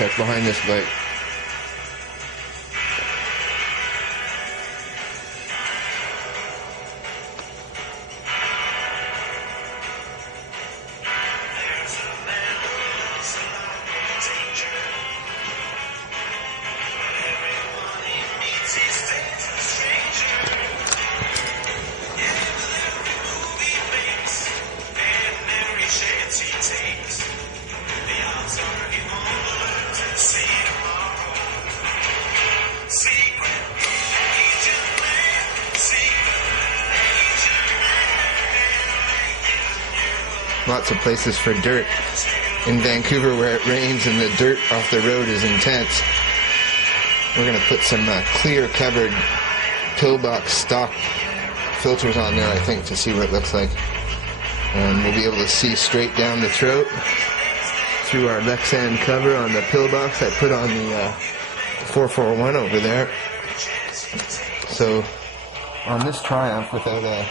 check behind this bike. Lots of places for dirt in Vancouver where it rains and the dirt off the road is intense. We're going to put some clear covered pillbox stock filters on there, I think, to see what it looks like. And we'll be able to see straight down the throat through our Lexan cover on the pillbox I put on the 441 over there. So on this Triumph without a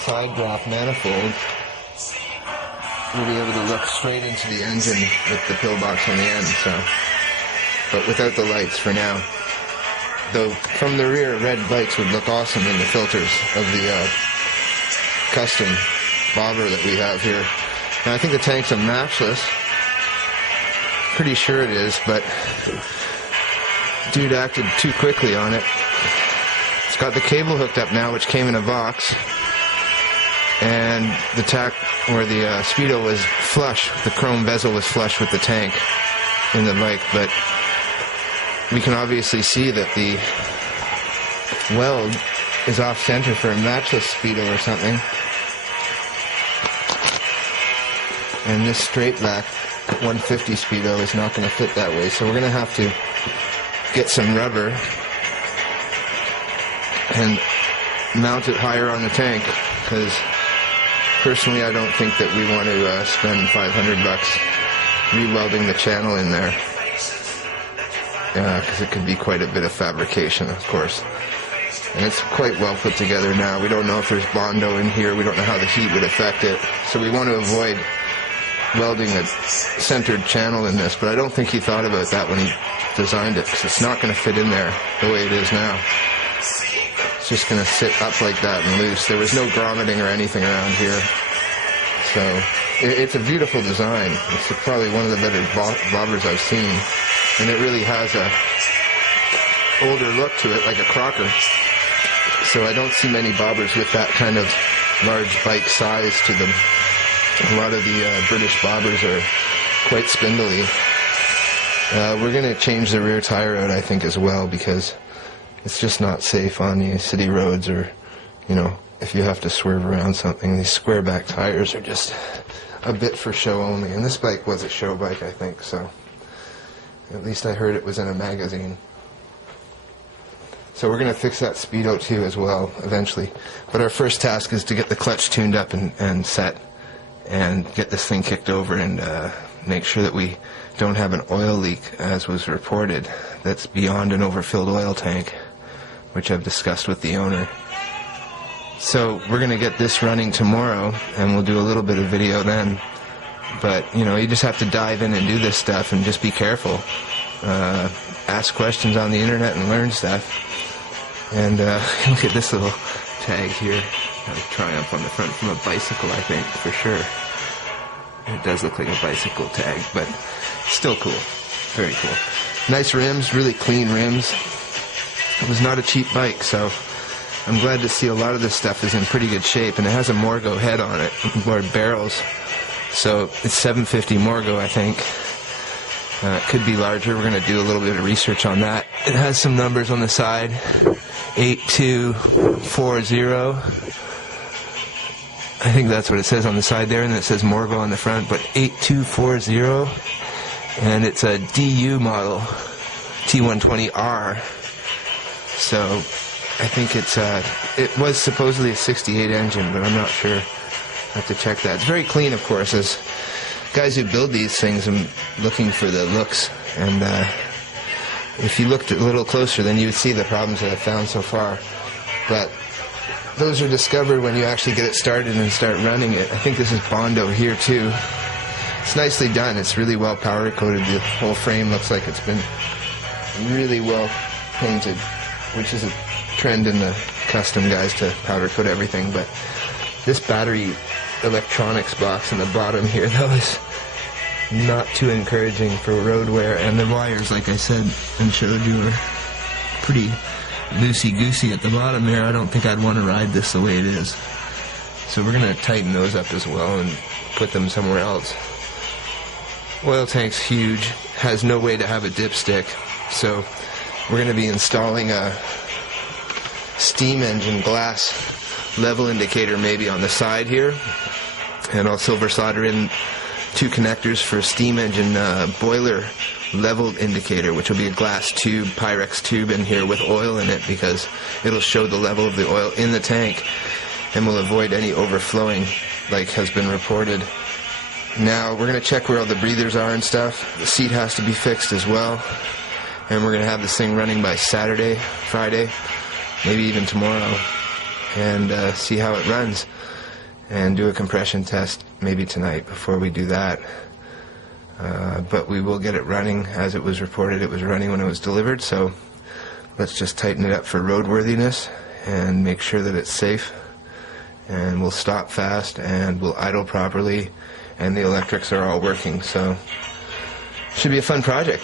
side draft manifold, we'll be able to look straight into the engine with the pillbox on the end, so, but without the lights for now. Though from the rear, red bikes would look awesome in the filters of the custom bobber that we have here. Now I think the tank's a matchless. Pretty sure it is, but dude acted too quickly on it. It's got the cable hooked up now, which came in a box. And the the speedo was flush, the chrome bezel was flush with the tank in the bike, but we can obviously see that the weld is off center for a matchless speedo or something. And this straight back 150 speedo is not going to fit that way, so we're going to have to get some rubber and mount it higher on the tank, because personally, I don't think that we want to spend $500 re-welding the channel in there, because it could be quite a bit of fabrication, of course. And it's quite well put together now. We don't know if there's Bondo in here. We don't know how the heat would affect it. So we want to avoid welding a centered channel in this, but I don't think he thought about that when he designed it, because it's not going to fit in there the way it is now. It's just going to sit up like that and loose. There was no grommeting or anything around here. So it's a beautiful design. It's probably one of the better bobbers I've seen. And it really has a older look to it, like a Crocker. So I don't see many bobbers with that kind of large bike size to them. A lot of the British bobbers are quite spindly. We're going to change the rear tire out, I think, as well, because it's just not safe on the city roads, or, you know, if you have to swerve around something. These square back tires are just a bit for show only. And this bike was a show bike, I think, so at least I heard it was in a magazine. So we're going to fix that speedo too as well eventually. But our first task is to get the clutch tuned up and set, and get this thing kicked over, and make sure that we don't have an oil leak, as was reported, that's beyond an overfilled oil tank, which I've discussed with the owner. So we're going to get this running tomorrow, and we'll do a little bit of video then. But, you know, you just have to dive in and do this stuff, and just be careful. Ask questions on the internet and learn stuff. And look at this little tag here. Got a Triumph on the front from a bicycle, I think, for sure. It does look like a bicycle tag, but still cool. Very cool. Nice rims, really clean rims. It was not a cheap bike, so I'm glad to see a lot of this stuff is in pretty good shape, and it has a Morgo head on it, or barrels. So it's 750 Morgo, I think. It could be larger. We're going to do a little bit of research on that. It has some numbers on the side. 8240. I think that's what it says on the side there, and it says Morgo on the front, but 8240. And it's a DU model, T120R. So I think it was supposedly a 68 engine, but I'm not sure. I have to check that. It's very clean, of course, as guys who build these things are looking for the looks. And if you looked a little closer, then you would see the problems that I've found so far. But those are discovered when you actually get it started and start running it. I think this is Bondo here, too. It's nicely done. It's really well powder coated. The whole frame looks like it's been really well painted, which is a trend in the custom guys to powder coat everything. But this battery electronics box in the bottom here, though, is not too encouraging for road wear. And the wires, like I said and showed you, are pretty loosey-goosey at the bottom there. I don't think I'd want to ride this the way it is. So we're going to tighten those up as well and put them somewhere else. Oil tank's huge, has no way to have a dipstick, so we're going to be installing a steam engine glass level indicator maybe on the side here, and I'll silver solder in 2 connectors for a steam engine boiler level indicator, which will be a glass tube, Pyrex tube in here with oil in it, because it'll show the level of the oil in the tank and will avoid any overflowing like has been reported. Now we're going to check where all the breathers are and stuff. The seat has to be fixed as well, and we're going to have this thing running by Saturday, Friday, maybe even tomorrow, and see how it runs, and do a compression test maybe tonight before we do that. But we will get it running as it was reported. It was running when it was delivered, so let's just tighten it up for roadworthiness and make sure that it's safe, and we'll stop fast and we'll idle properly, and the electrics are all working, so should be a fun project.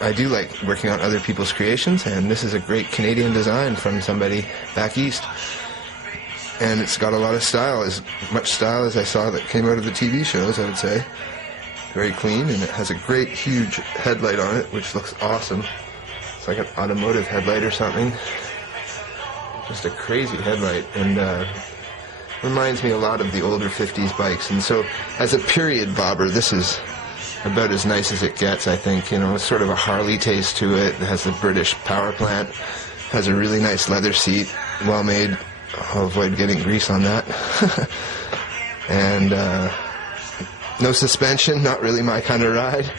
I do like working on other people's creations, and this is a great Canadian design from somebody back east, and it's got a lot of style, as much style as I saw that came out of the TV shows, I would say. Very clean, and it has a great huge headlight on it, which looks awesome. It's like an automotive headlight or something. Just a crazy headlight, and reminds me a lot of the older 50s bikes. And so as a period bobber, this is about as nice as it gets, I think. You know, it's sort of a Harley taste to it. It has the British power plant, has a really nice leather seat, well made. I'll avoid getting grease on that. And no suspension, not really my kind of ride.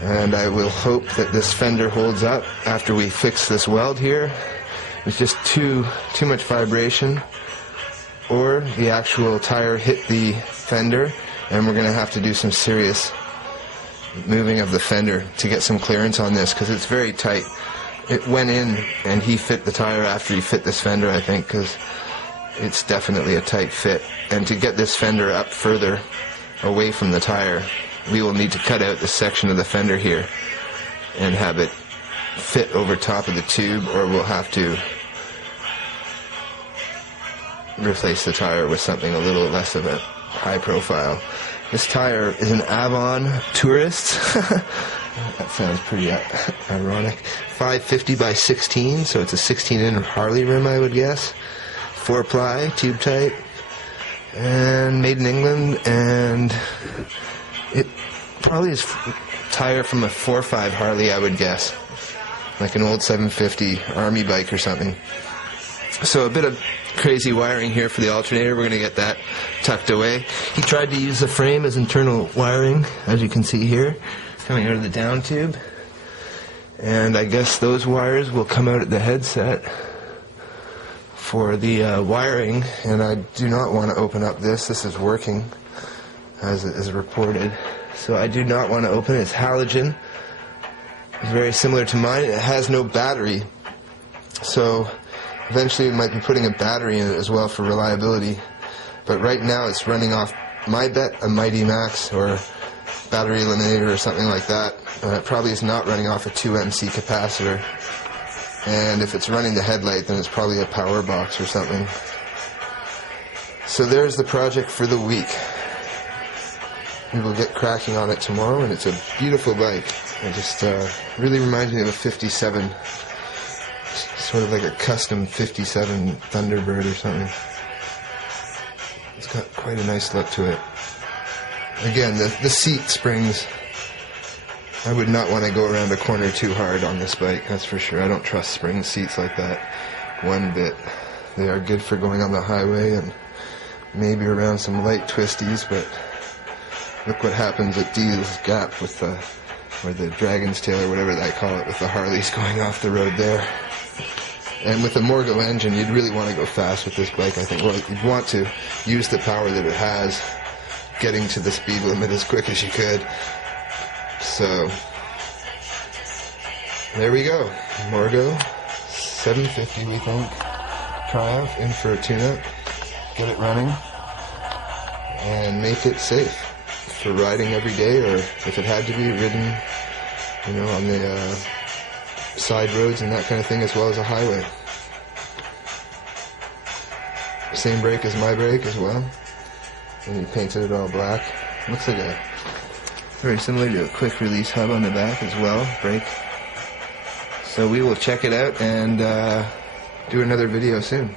And I will hope that this fender holds up after we fix this weld here. It's just too much vibration, or the actual tire hit the fender, and we're going to have to do some serious moving of the fender to get some clearance on this, because it's very tight. It went in, and he fit the tire after he fit this fender, I think, because it's definitely a tight fit. And to get this fender up further away from the tire, we will need to cut out this section of the fender here and have it fit over top of the tube, or we'll have to replace the tire with something a little less of a high profile. This tire is an Avon Tourist. That sounds pretty ironic. 550 by 16, so it's a 16-inch Harley rim, I would guess. 4-ply, tube type, and made in England, and it probably is tire from a 4.5 Harley, I would guess. Like an old 750 army bike or something. So a bit of crazy wiring here for the alternator. We're going to get that tucked away. He tried to use the frame as internal wiring, as you can see here, coming out of the down tube. And I guess those wires will come out at the headset for the wiring. And I do not want to open up this. This is working as it is reported. So I do not want to open it. It's halogen. It's very similar to mine. It has no battery. So eventually we might be putting a battery in it as well for reliability. But right now it's running off, my bet, a Mighty Max or battery eliminator or something like that. It probably is not running off a 2MC capacitor. And if it's running the headlight, then it's probably a power box or something. So there's the project for the week. We will get cracking on it tomorrow, and it's a beautiful bike. It just really reminds me of a 57, sort of like a custom 57 Thunderbird or something. It's got quite a nice look to it. Again, the seat springs, I would not want to go around a corner too hard on this bike, that's for sure. I don't trust spring seats like that one bit. They are good for going on the highway and maybe around some light twisties, but look what happens at Deal's Gap with the, or the Dragon's Tail or whatever they call it, with the Harleys going off the road there. And with the Morgo engine, you'd really want to go fast with this bike, I think. Well, you'd want to use the power that it has getting to the speed limit as quick as you could. So there we go. Morgo 750, we think. Triumph in for a tune-up. Get it running and make it safe for riding every day, or if it had to be ridden, you know, on the side roads and that kind of thing, as well as a highway. Same brake as my brake as well. And he painted it all black. Looks like a very similar to a quick release hub on the back as well, brake. So we will check it out and do another video soon.